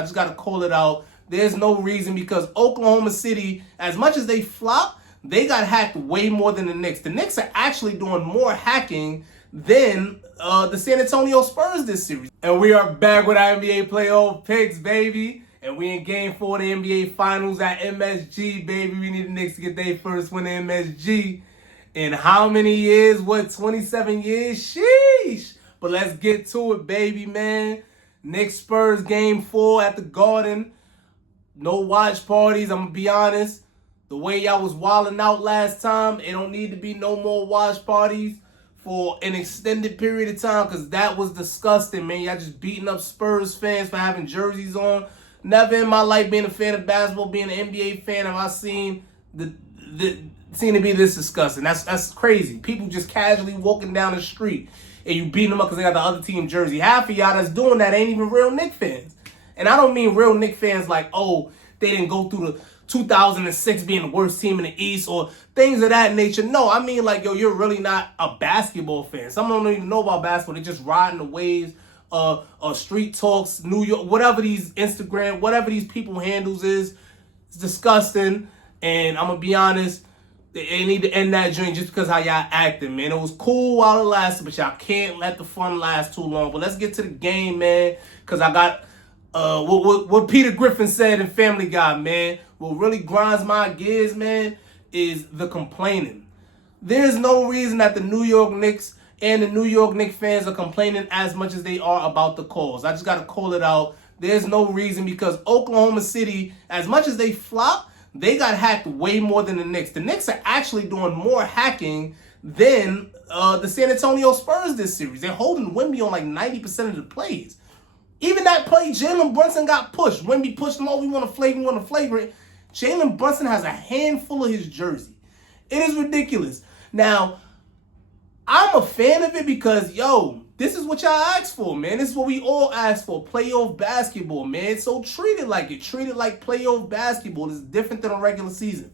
I just got to call it out. There's no reason, because Oklahoma City, as much as they flop, they got hacked way more than the Knicks. The Knicks are actually doing more hacking than the San Antonio Spurs this series. And we are back with our NBA playoff picks, baby. And we in Game 4 of the NBA Finals at MSG, baby. We need the Knicks to get their first win at MSG. In how many years? What, 27 years? Sheesh. But let's get to it, baby, man. Knicks Spurs Game 4 at the Garden. No watch parties, I'm going to be honest. The way y'all was wilding out last time, it don't need to be no more watch parties for an extended period of time, because that was disgusting, man. Y'all just beating up Spurs fans for having jerseys on. Never in my life, being a fan of basketball, being an NBA fan, have I seen seen it be this disgusting. That's crazy. People just casually walking down the street and you beating them up because they got the other team jersey. Half of y'all that's doing that ain't even real Knicks fans. And I don't mean real Knicks fans like, oh, they didn't go through the 2006 being the worst team in the East or things of that nature. No, I mean like, yo, you're really not a basketball fan. Some don't even know about basketball. They're just riding the waves street talks, New York, whatever these Instagram, whatever these people handles is. It's disgusting. And I'm going to be honest, they need to end that joint just because how y'all acting, man. It was cool while it lasted, but y'all can't let the fun last too long. But let's get to the game, man, because I got what Peter Griffin said in Family Guy, man. What really grinds my gears, man, is the complaining. There's no reason that the New York Knicks and the New York Knicks fans are complaining as much as they are about the calls. I just got to call it out. There's no reason, because Oklahoma City, as much as they flop, they got hacked way more than the Knicks. The Knicks are actually doing more hacking than the San Antonio Spurs this series. They're holding Wemby on like 90% of the plays. Even that play, Jalen Brunson got pushed. Wemby pushed him, oh, we want to flagrant. Jalen Brunson has a handful of his jersey. It is ridiculous. Now, I'm a fan of it because, yo, this is what y'all asked for, man. This is what we all asked for, playoff basketball, man. So treat it like it. Treat it like playoff basketball. It's different than a regular season.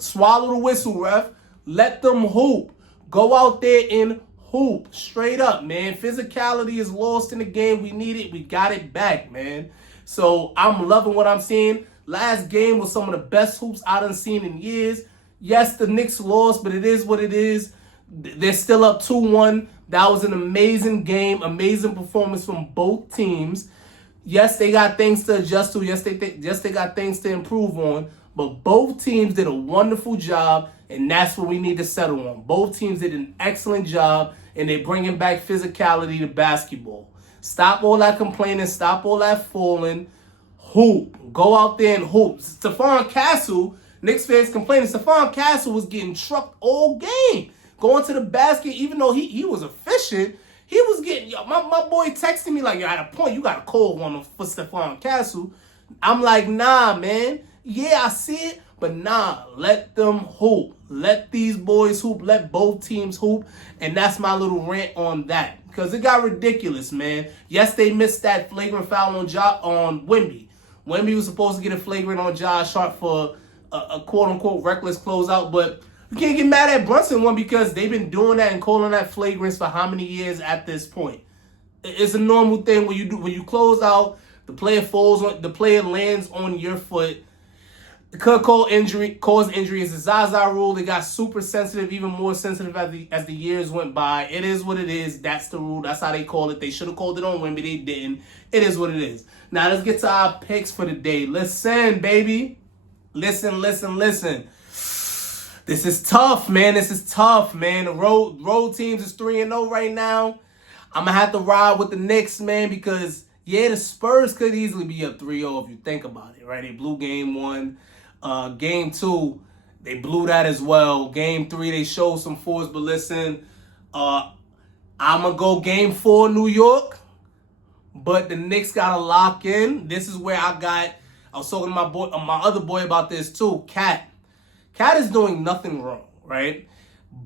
Swallow the whistle, ref. Let them hoop. Go out there and hoop. Straight up, man. Physicality is lost in the game. We need it. We got it back, man. So I'm loving what I'm seeing. Last game was some of the best hoops I done seen in years. Yes, the Knicks lost, but it is what it is. They're still up 2-1. That was an amazing game, amazing performance from both teams. Yes, they got things to adjust to. Yes, they got things to improve on. But both teams did a wonderful job, and that's what we need to settle on. Both teams did an excellent job, and they're bringing back physicality to basketball. Stop all that complaining. Stop all that falling. Hoop. Go out there and hoop. Stephon Castle, Knicks fans complaining, Stephon Castle was getting trucked all game. Going to the basket, even though he was efficient, he was getting, my boy texting me like, yo, at a point, you got a cold one for Stephon Castle. I'm like, nah, man. Yeah, I see it, but nah, let them hoop. Let these boys hoop. Let both teams hoop. And that's my little rant on that, because it got ridiculous, man. Yes, they missed that flagrant foul on Wemby. Wemby was supposed to get a flagrant on Josh Hart for a quote-unquote reckless closeout, but you can't get mad at Brunson one because they've been doing that and calling that flagrants for how many years at this point. It's a normal thing when you close out, the player lands on your foot. It could cause injury. It's a Zaza rule. They got super sensitive, even more sensitive as the years went by. It is what it is. That's the rule. That's how they call it. They should have called it on Wemby. They didn't. It is what it is. Now let's get to our picks for the day. Listen, baby. Listen. This is tough, man. The road teams is 3-0 right now. I'm going to have to ride with the Knicks, man, because, yeah, the Spurs could easily be up 3-0 if you think about it, right? They blew game 1. Game 2, they blew that as well. Game 3, they showed some force, but listen, I'm going to go game 4, New York, but the Knicks got to lock in. This is where I was talking to my other boy about this too, Cat. Cat is doing nothing wrong, right?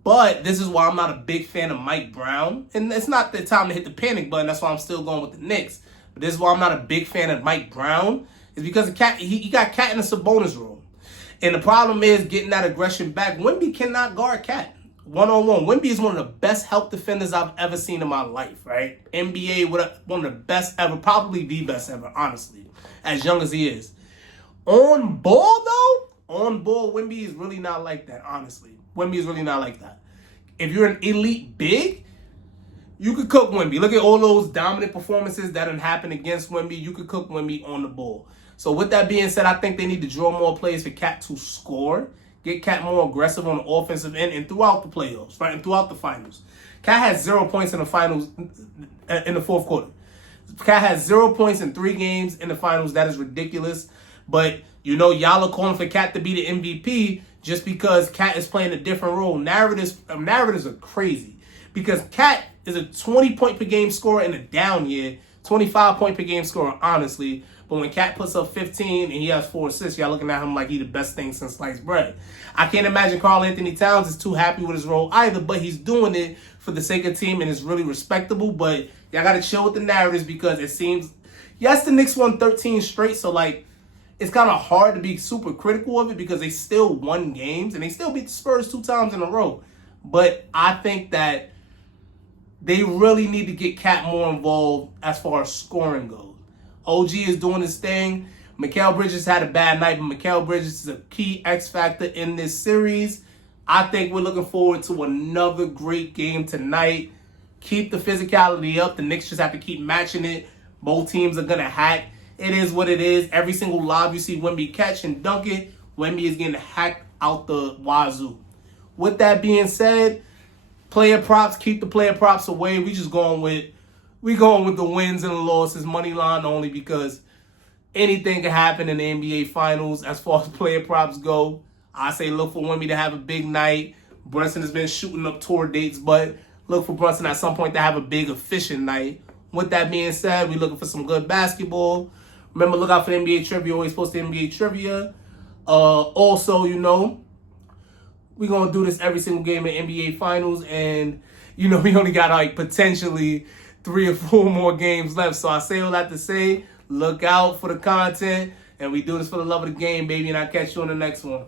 But this is why I'm not a big fan of Mike Brown. And it's not the time to hit the panic button. That's why I'm still going with the Knicks. But this is why I'm not a big fan of Mike Brown. Is because he got Cat in the Sabonis room. And the problem is getting that aggression back. Wemby cannot guard Cat. one-on-one, Wemby is one of the best help defenders I've ever seen in my life, right? NBA, one of the best ever, probably the best ever, honestly, as young as he is. On ball, Wemby is really not like that, honestly. Wemby is really not like that. If you're an elite big, you could cook Wemby. Look at all those dominant performances that have happened against Wemby. You could cook Wemby on the ball. So with that being said, I think they need to draw more plays for Cat to score. Get Cat more aggressive on the offensive end and throughout the playoffs, right? And throughout the finals. Cat had 0 points in the finals in the fourth quarter. Cat has 0 points in 3 games in the finals. That is ridiculous. But, y'all are calling for Cat to be the MVP just because Cat is playing a different role. Narratives are crazy because Cat is a 20-point per game scorer in a down year, 25-point per game scorer, honestly. But when Cat puts up 15 and he has 4 assists, y'all looking at him like he the best thing since sliced bread. I can't imagine Karl Anthony Towns is too happy with his role either, but he's doing it for the sake of the team and it's really respectable. But y'all got to chill with the narratives because it seems, yes, the Knicks won 13 straight, so it's kind of hard to be super critical of it because they still won games and they still beat the Spurs 2 times in a row. But I think that they really need to get Cat more involved as far as scoring goes. OG is doing his thing. Mikal Bridges had a bad night, but Mikal Bridges is a key X factor in this series. I think we're looking forward to another great game tonight. Keep the physicality up. The Knicks just have to keep matching it. Both teams are going to hack. It is what it is. Every single lob you see Wemby catch and dunk it, Wemby is getting hacked out the wazoo. With that being said, player props, keep the player props away. We going with the wins and the losses, money line only, because anything can happen in the NBA Finals as far as player props go. I say look for Wemby to have a big night. Brunson has been shooting up tour dates, but look for Brunson at some point to have a big, efficient night. With that being said, we're looking for some good basketball. Remember, look out for the NBA Trivia. Always post the NBA Trivia. Also, we're going to do this every single game in NBA Finals, and, we only got, potentially 3 or 4 more games left. So I say all that to say, look out for the content, and we do this for the love of the game, baby, and I'll catch you on the next one.